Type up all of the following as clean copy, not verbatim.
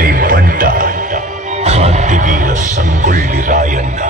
ಎಡಗೈ ಬಂಟ ಕ್ರಾಂತಿವೀರ ಸಂಗೊಳ್ಳಿ ರಾಯಣ್ಣ.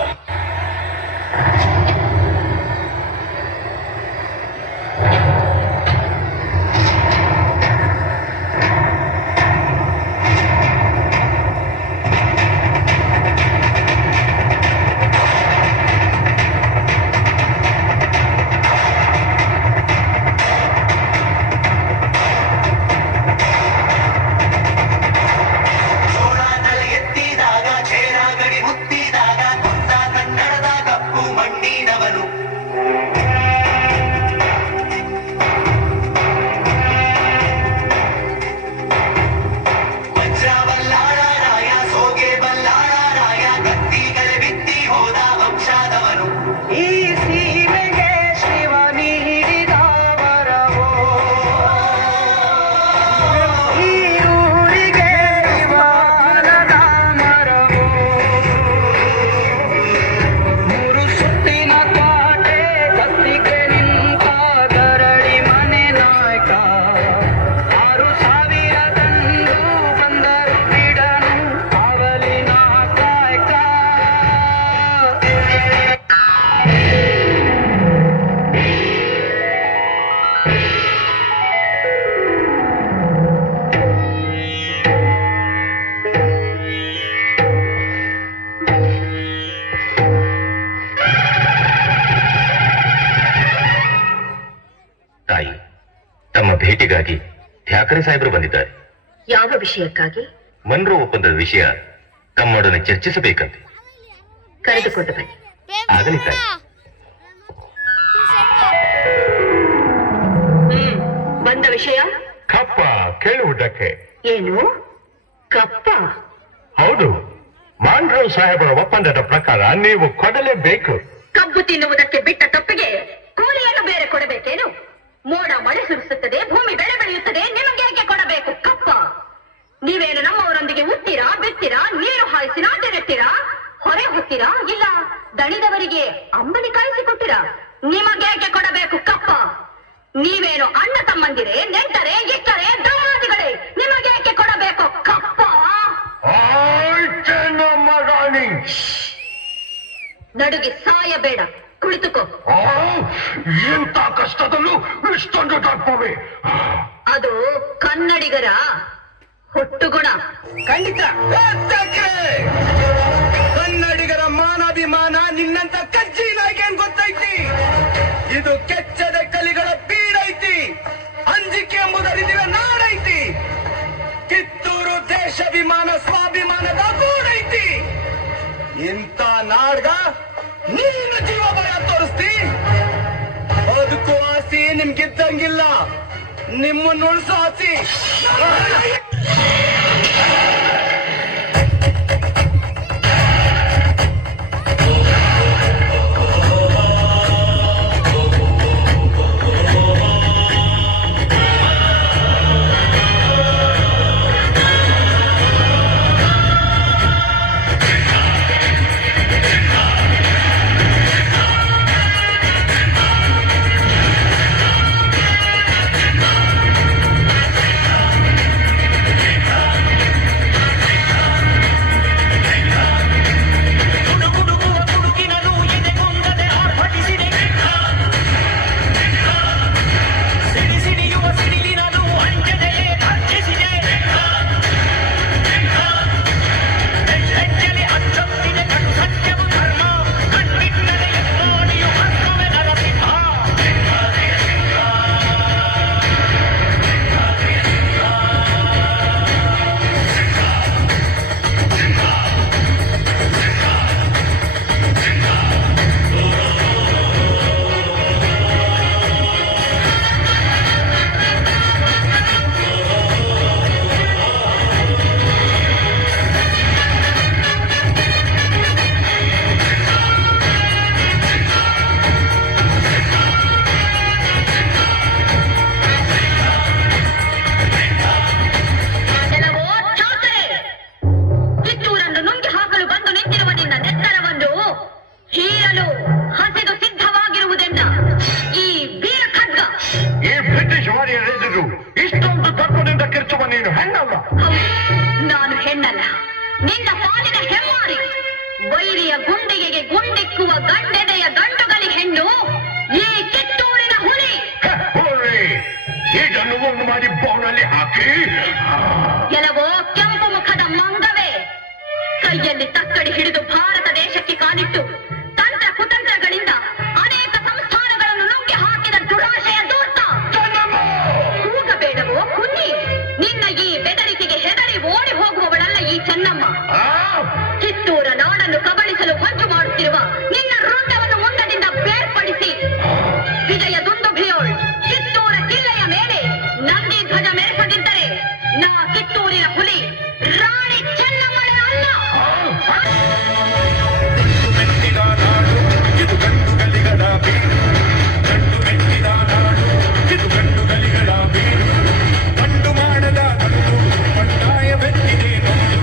ತಮ್ಮ ಭೇಟಿಗಾಗಿ ಠಾಕರೆ ಸಾಹೇಬರು ಬಂದಿದ್ದಾರೆ. ಯಾವ ವಿಷಯಕ್ಕಾಗಿ? ಮನ್ರೋ ಒಪ್ಪಂದದ ವಿಷಯ ತಮ್ಮೊಡನೆ ಚರ್ಚಿಸಬೇಕಂತೆ. ಕರೆದುಕೊಂಡು ಬನ್ನಿ. ಆಗಲಿ ತಾಯಿ. ಬಂದ ವಿಷಯ ಕಪ್ಪ ಕೇಳುವುದಕ್ಕೆ. ಏನು ಕಪ್ಪ? ಹೌದು, ಮಾನ್ರೋ ಸಾಹೇಬರ ಒಪ್ಪಂದದ ಪ್ರಕಾರ ನೀವು ಕೊಡಲೇಬೇಕು. ಕಬ್ಬು ತಿನ್ನುವುದಕ್ಕೆ ಬಿಟ್ಟ ತಪ್ಪಿಗೆ ಕೂಲಿಯನ್ನು ಬೇರೆ ಕೊಡಬೇಕೇನು? ಮೋಡ ಮಳೆ ಸುರಿಸುತ್ತದೆ, ಭೂಮಿ ಬೆಳೆ ಬೆಳೆಯುತ್ತದೆ, ನಿಮಗೆ ಯಾಕೆ ಕೊಡಬೇಕು ಕಪ್ಪ? ನೀವೇನು ನಮ್ಮವರೊಂದಿಗೆ ಹುಟ್ಟಿರಾ, ಬಿತ್ತೀರಾ, ನೀರು ಹಾಯಿಸಿ ನಾಟಿ ನೆಟ್ಟಿರಾ, ಹೊರೆ ಹೊತ್ತೀರಾ, ಇಲ್ಲ ದಣಿದವರಿಗೆ ಅಂಬಲಿ ಕಾಯಿಸಿಕೊಟ್ಟಿರಾ? ನಿಮಗೆ ಯಾಕೆ ಕೊಡಬೇಕು ಕಪ್ಪ? ನೀವೇನು ಅಣ್ಣ ತಮ್ಮಂದಿರೇ, ನೆಂಟರೇ, ಇಷ್ಟರೇ, ದಾದಿಗಳೇ, ನಿಮಗೆ ಯಾಕೆ ಕೊಡಬೇಕು ಕಪ್ಪ? ನಡುಗಿ ಸಾಯಬೇಡ, ಕುಳಿತುಕೋ. ಎಂತ ಕಷ್ಟದಲ್ಲೂ ಇಷ್ಟೊಂದು ತಪ್ಪವೇ? ಅದು ಕನ್ನಡಿಗರ ಹುಟ್ಟುಗುಣ. ಖಂಡಿತ ಕನ್ನಡಿಗರ ಮಾನಾಭಿಮಾನ ನಿನ್ನಂತ ಕಜ್ಜಿನಾಗೆ ಗೊತ್ತೈತಿ. ಇದು ಕೆಚ್ಚದ ಕಲಿಗಳ ಬೀಡೈತಿ. ಅಂಜಿಕೆ ಎಂಬುದರಿದಿವೆ ನಾಡೈತಿ. ಕಿತ್ತೂರು ದೇಶಾಭಿಮಾನ ಸ್ವಾಭಿಮಾನದ ಗೂಡೈತಿ. ಇಂಥ ನಾಡ್ಗ ನೀನು ಜೀವ ಭಯ ತೋರಿಸ್ತಿ. ಅದಕ್ಕೂ ಆಸಿ ನಿಮ್ಗಿದ್ದಂಗಿಲ್ಲ, ನಿಮ್ಮನ್ನು ಉಳಿಸೋ ಆಸಿ. ಹೆಣ್ಣಲ್ಲ, ನಿನ್ನ ಪಾಲಿನ ಹೆಮ್ಮಾರಿ. ವೈರಿಯ ಗುಂಡಿಗೆಗೆ ಗುಂಡಿಕ್ಕುವ ಗಂಡೆದೆಯ ಗಂಡುಗಲಿ ಹೆಣ್ಣು ಈ ಕಿತ್ತೂರಿನ ಹುಲಿ. ಇದನ್ನು ಒಂದು ಮಾಡಿ ಬೋನಲ್ಲಿ ಹಾಕಿ ಕೆಲವೋ ಕೆಂಪು ಮುಖದ ಮಂಗವೇ, ಕೈಯಲ್ಲಿ ತಕ್ಕಡಿ ಹಿಡಿದು ಭಾರತ ದೇಶಕ್ಕೆ ಕಾಲಿಟ್ಟು ತಂತ್ರ ಕುತಂತ್ರಗಳಿಂದ ಅನೇಕ ಸಂಸ್ಥಾನಗಳನ್ನು ನುಗ್ಗಿ ಹಾಕಿದ ದುರಾಶೆಯ ದೂರ್ತ. ಕೂಗಬೇಡವೋ ಕುನ್ನಿ, ನಿನ್ನ ಈ ಬೆದರಿಕೆಗೆ ಹೆದರಿ ಓಡಿ ಹೋಗುವವಳಲ್ಲ ಈ ಚೆನ್ನಮ್ಮ. ಕಿತ್ತೂರ ನಾಡನ್ನು ಕಬಳಿಸಲು ಹೊಂಚು ಮಾಡುತ್ತಿರುವ ನಿನ್ನ ವೃಂದವನ್ನು ಮುಂದದಿಂದ ಬೇರ್ಪಡಿಸಿ ವಿಜಯ ದುಂದುಭಿಯೋಳ್ ಕಿತ್ತೂರ ಕಿಲ್ಲೆಯ ಮೇಲೆ ನಂದಿ ಧ್ವಜ ಮೆರೆಸದಿದ್ದರೆ ನಾ ಕಿತ್ತೂರಿನ ಹುಲಿ ರಾಣಿ ಚೆನ್ನಮ್ಮಳೆ ಅಲ್ಲ. ಇದು ಗಂಡು ಗಲಿಗಳ ಬೀಡು, ಗಂಡು ಮೆಟ್ಟಿದ ನಾಡು, ಇದು ಗಂಡು ಗಲಿಗಳ ಬೀಡು. ಗಂಡು ಮಾಡದ ಗಂಡು ಬಂಡಾಯವೆತ್ತಿದೆ ನೊಂದು,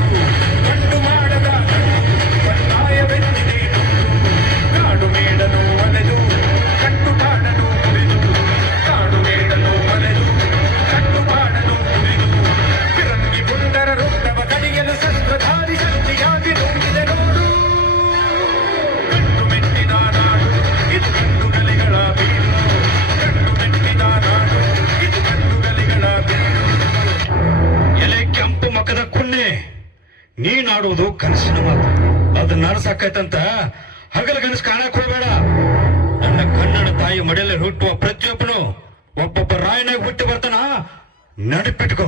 ಗಂಡು ಮಾಡದ ಗಂಡು ಬಂಡಾಯವೆತ್ತಿದೆ ನೊಂದು. ಕಾಡು ಮೇಡಲು ಒಲೆದು ಕಟ್ಟು ಕಾಡಲು ಮುರಿದು, ಕಾಡು ಮೇಡಲು ಒಲೆದು ಕಟ್ಟು ಕಾಡಲು ಮುರಿದು. ಫಿರಂಗಿ ಪುಂಡರ ವೃತ್ತವ ಕಡಿಯಲು ಶಸ್ತ್ರಧಾರಿ ಶಕ್ತಿಯಾಗಿ ನುಂಗಿದೆ ನೋಡು. ಗಂಡು ಮೆಟ್ಟಿದ ನಾಡು, ಇದು ಗಂಡು ಗಲಿಗಳ ಬೀಡು, ಗಂಡು ಮೆಟ್ಟಿದ ನಾಡು, ಇದು ಗಂಡು ಗಲಿಗಳ ಬೀಡು. ಎಲೆ ಕೆಂಪು ಮಕದ ಕುನ್ನೆ, ನೀನಾಡುವುದು ಕನಸಿನ ಮಾತು. ಅದನ್ನ ನಡೆಸಾಕೈತಂತ ಹಗಲು ಕನಸು ಕಾಣಕ್ ಹೋಗ್ಬೇಡ. ನನ್ನ ಕನ್ನಡ ತಾಯಿ ಮಡಿಯಲ್ಲಿ ಹುಟ್ಟುವ ಪ್ರತಿಯೊಬ್ಬನು ಒಬ್ಬೊಬ್ಬ ರಾಯನಾಗಿ ಹುಟ್ಟಿ ಬರ್ತಾನ, ನಡಿಪಿಟ್ಕೋ.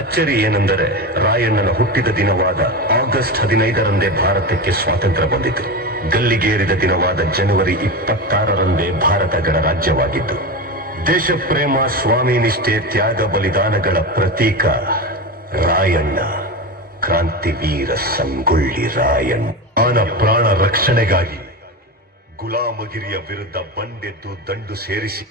ಅಚ್ಚರಿ ಏನೆಂದರೆ ರಾಯಣ್ಣನ ಹುಟ್ಟಿದ ದಿನವಾದ ಆಗಸ್ಟ್ 15ರಂದೇ ಭಾರತಕ್ಕೆ ಸ್ವಾತಂತ್ರ್ಯ ಬಂದಿತು. ಗಲ್ಲಿಗೇರಿದ ದಿನವಾದ ಜನವರಿ 26ರಂದೇ ಭಾರತ ಗಣರಾಜ್ಯವಾಗಿತ್ತು. ದೇಶಪ್ರೇಮ, ಸ್ವಾಮಿ ನಿಷ್ಠೆ, ತ್ಯಾಗ ಬಲಿದಾನಗಳ ಪ್ರತೀಕ ರಾಯಣ್ಣ, ಕ್ರಾಂತಿವೀರ ಸಂಗೊಳ್ಳಿ ರಾಯಣ್ಣ. ಆನ ಪ್ರಾಣ ರಕ್ಷಣೆಗಾಗಿ ಗುಲಾಮಗಿರಿಯ ವಿರುದ್ಧ ಬಂಡೆದ್ದು ದಂಡು ಸೇರಿಸಿ